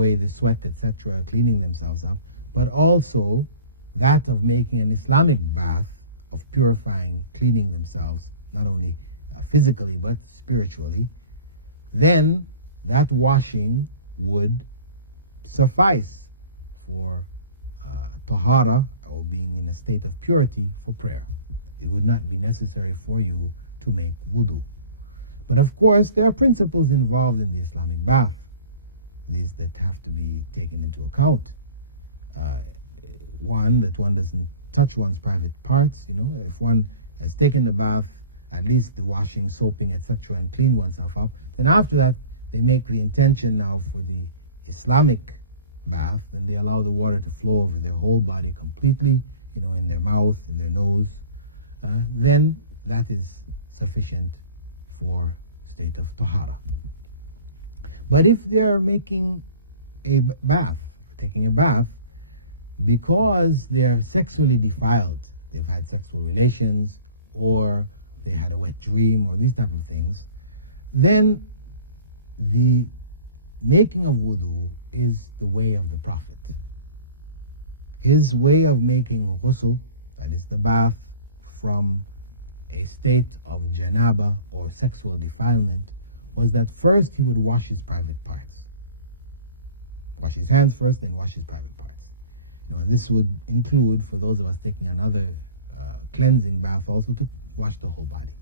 away the sweat, etc., cleaning themselves up, but also that of making an Islamic bath, of purifying, cleaning themselves, not only physically but spiritually, then that washing would suffice for tahara, or being in a state of purity for prayer. It would not be necessary for you to make wudu. But of course, there are principles involved in the Islamic bath, these that have to be taken into account. One, that one doesn't touch one's private parts. If one has taken the bath, at least the washing, soaping, etc., and clean oneself up, then after that, they make the intention now for the Islamic bath, and they allow the water to flow over their whole body completely, in their mouth, in their nose. Then that is sufficient for state of tahara. But if they are making a bath, taking a bath, because they are sexually defiled, they've had sexual relations, or they had a wet dream, or these type of things, then the making of wudu is the way of the Prophet. His way of making ghusl, that is the bath, from a state of janaba or sexual defilement, was that first he would wash his private parts. Wash his hands first, then wash his private parts. This would include, for those of us taking another cleansing bath, also to wash the whole body.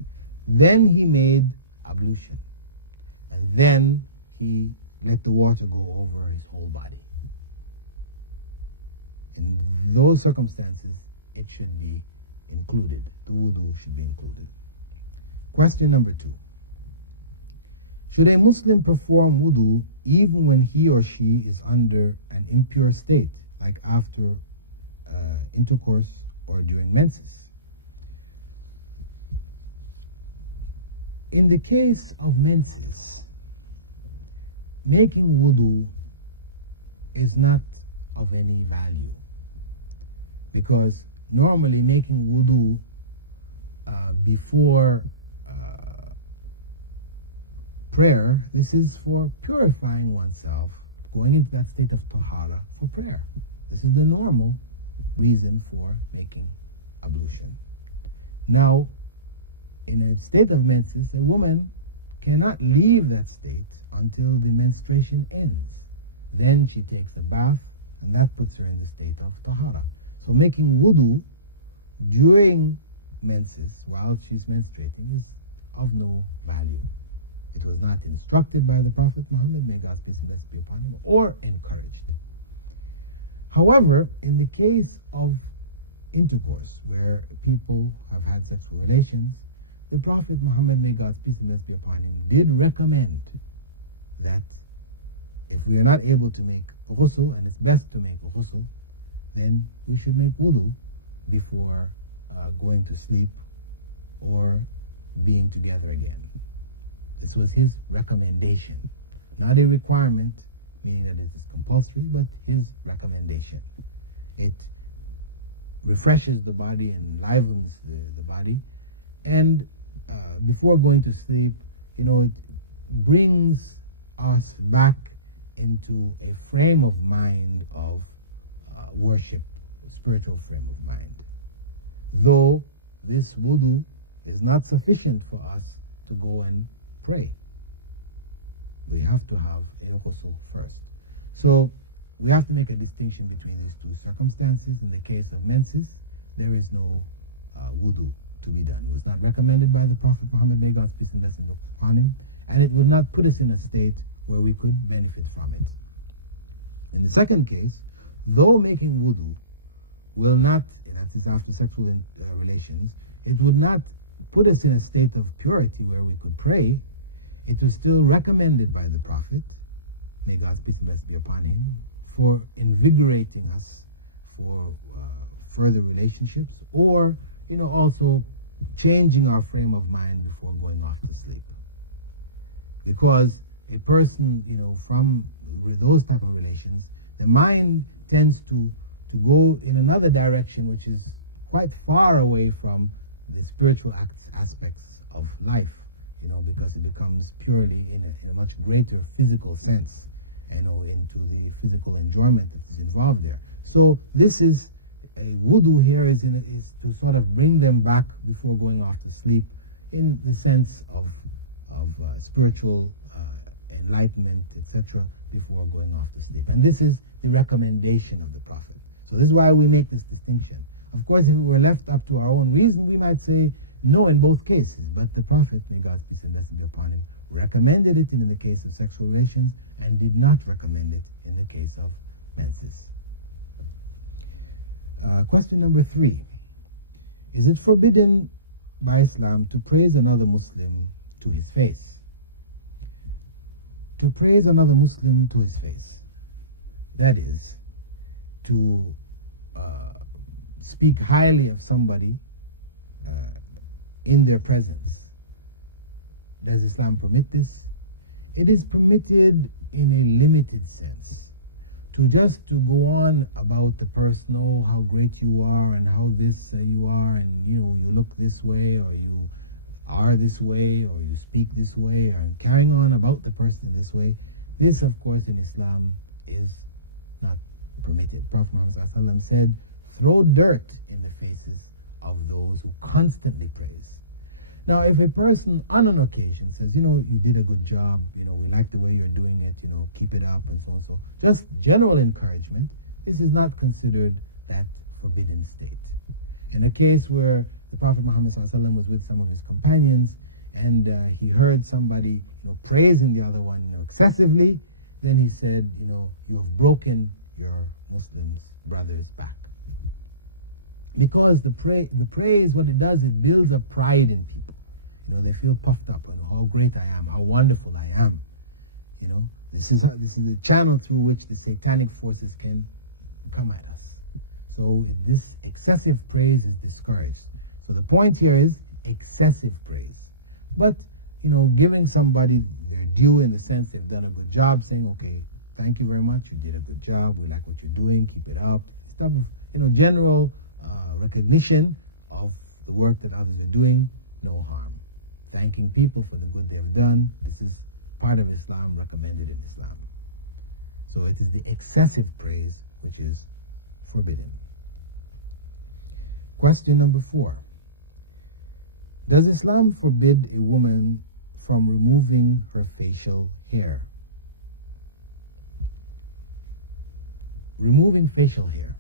Then he made ablution, and then he let the water go over his whole body. In those circumstances, it should be included. The wudu should be included. Question number 2. Should a Muslim perform wudu even when he or she is under an impure state, like after intercourse or during menses? In the case of menses, making wudu is not of any value, because normally making wudu before prayer, this is for purifying oneself, going into that state of tahara for prayer. This is the normal reason for making ablution. Now, in a state of menses, a woman cannot leave that state until the menstruation ends. Then she takes a bath, and that puts her in the state of tahara. So making wudu during menses, while she's menstruating, is of no value. It was not instructed by the Prophet Muhammad, may God's peace and blessings be upon him, or encouraged. However, in the case of intercourse, where people have had sexual relations, the Prophet Muhammad, may God's peace and blessings be upon him, did recommend that if we are not able to make ghusl, and it's best to make ghusl, then we should make wudu before going to sleep or being together again. This was his recommendation, not a requirement, meaning that it is compulsory, but his recommendation. It refreshes the body and enlivens the body, and before going to sleep, it brings us back into a frame of mind of worship, a spiritual frame of mind. Though this wudu is not sufficient for us to go and pray. We have to have a ghusl first. So we have to make a distinction between these two circumstances. In the case of menses, there is no wudu to be done. It was not recommended by the Prophet Muhammad, may God's peace and blessings be upon him, and it would not put us in a state where we could benefit from it. In the second case, though making wudu will not, that is after sexual relations, it would not put us in a state of purity where we could pray. It was still recommended by the Prophet, may God's peace and blessings be upon him, for invigorating us for further relationships, or also changing our frame of mind before going off to sleep. Because a person, from those type of relations, the mind tends to go in another direction, which is quite far away from the spiritual aspects of life, because it becomes purely in a much greater physical sense, into the enjoyment that is involved there. So this is a wudu here is to sort of bring them back before going off to sleep, in the sense of spiritual enlightenment, etc., before going off to sleep. And this is the recommendation of the Prophet. So this is why we make this distinction. Of course, if it were left up to our own reason, we might say no in both cases. But the Prophet, may God's peace and blessings be upon him, recommended it in the case of sexual relations and did not recommend it in the case of menses. Question number 3. Is it forbidden by Islam to praise another Muslim to his face? To praise another Muslim to his face. That is, to speak highly of somebody in their presence. Does Islam permit this? It is permitted in a limited sense. To go on about the person, oh, how great you are, and how this you are, and you look this way, or you are this way, or you speak this way, or carrying on about the person this way. This, of course, in Islam is not permitted. Prophet Muhammad said, throw dirt in the faces of those who constantly praise. Now, if a person on an occasion says, you did a good job, we like the way you're doing it, keep it up, and so on, so just general encouragement, this is not considered that forbidden state. In a case where the Prophet Muhammad was with some of his companions, and he heard somebody praising the other one excessively, then he said, you have broken your Muslims brother's back. Because the praise, what it does, it builds a pride in people. They feel puffed up, how great I am, how wonderful I am. This is the channel through which the satanic forces can come at us. So this excessive praise is discouraged. So the point here is excessive praise. But, giving somebody their due in the sense they've done a good job, saying, okay, thank you very much, you did a good job, we like what you're doing, keep it up. Stuff of, general recognition of the work that others are doing, no harm. Thanking people for the good they've done, this is part of Islam, recommended in Islam. So it is the excessive praise which is forbidden. Question number 4. Does Islam forbid a woman from removing her facial hair? Removing facial hair.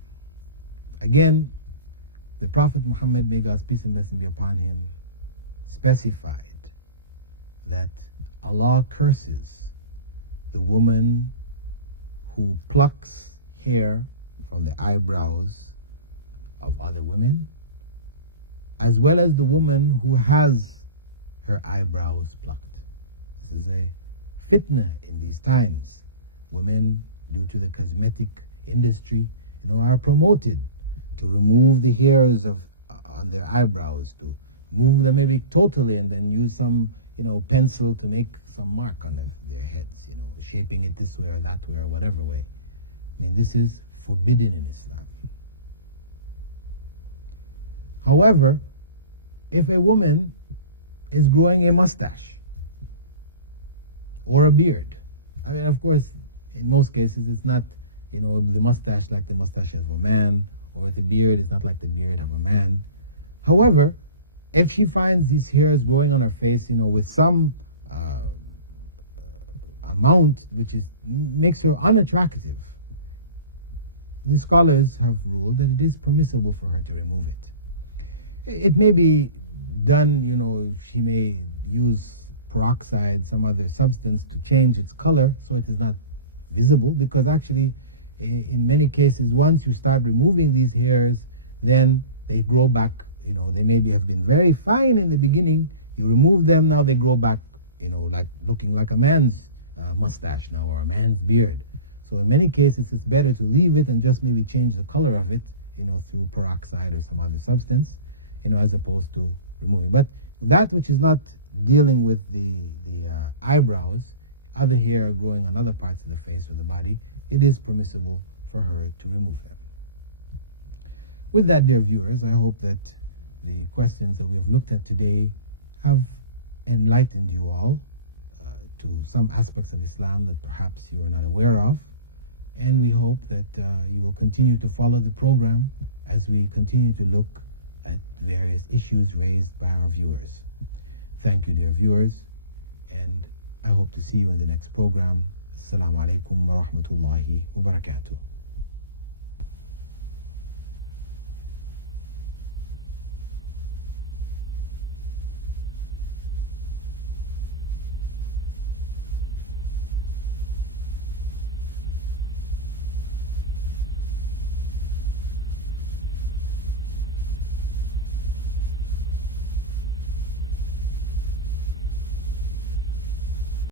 Again, the Prophet Muhammad, may God's peace and blessings be upon him, specified that Allah curses the woman who plucks hair from the eyebrows of other women, as well as the woman who has her eyebrows plucked. This is a fitna in these times. Women, due to the cosmetic industry, are promoted to remove the hairs on their eyebrows, to move them maybe totally, and then use some pencil to make some mark on their heads, shaping it this way or that way or whatever way. This is forbidden in Islam. However, if a woman is growing a mustache or a beard, of course, in most cases it's not, the mustache like the mustache of a man, or the beard is not like the beard of a man. However, if she finds these hairs growing on her face, with some amount which makes her unattractive, the scholars have ruled that it is permissible for her to remove it. It may be done, she may use peroxide, some other substance to change its color so it is not visible, because actually in many cases once you start removing these hairs, then they grow back. They maybe have been very fine in the beginning, you remove them, now they grow back, like looking like a man's mustache now, or a man's beard. So in many cases it's better to leave it and just maybe change the color of it, through peroxide or some other substance, as opposed to removing. But that which is not dealing with the eyebrows, other hair growing on other parts of the face or the body, it is permissible for her to remove them. With that, dear viewers, I hope that the questions that we've looked at today have enlightened you all to some aspects of Islam that perhaps you are not aware of, and we hope that you will continue to follow the program as we continue to look at various issues raised by our viewers. Thank you, dear viewers, and I hope to see you in the next program. Assalamu alaikum wa rahmatullahi wa barakatuh.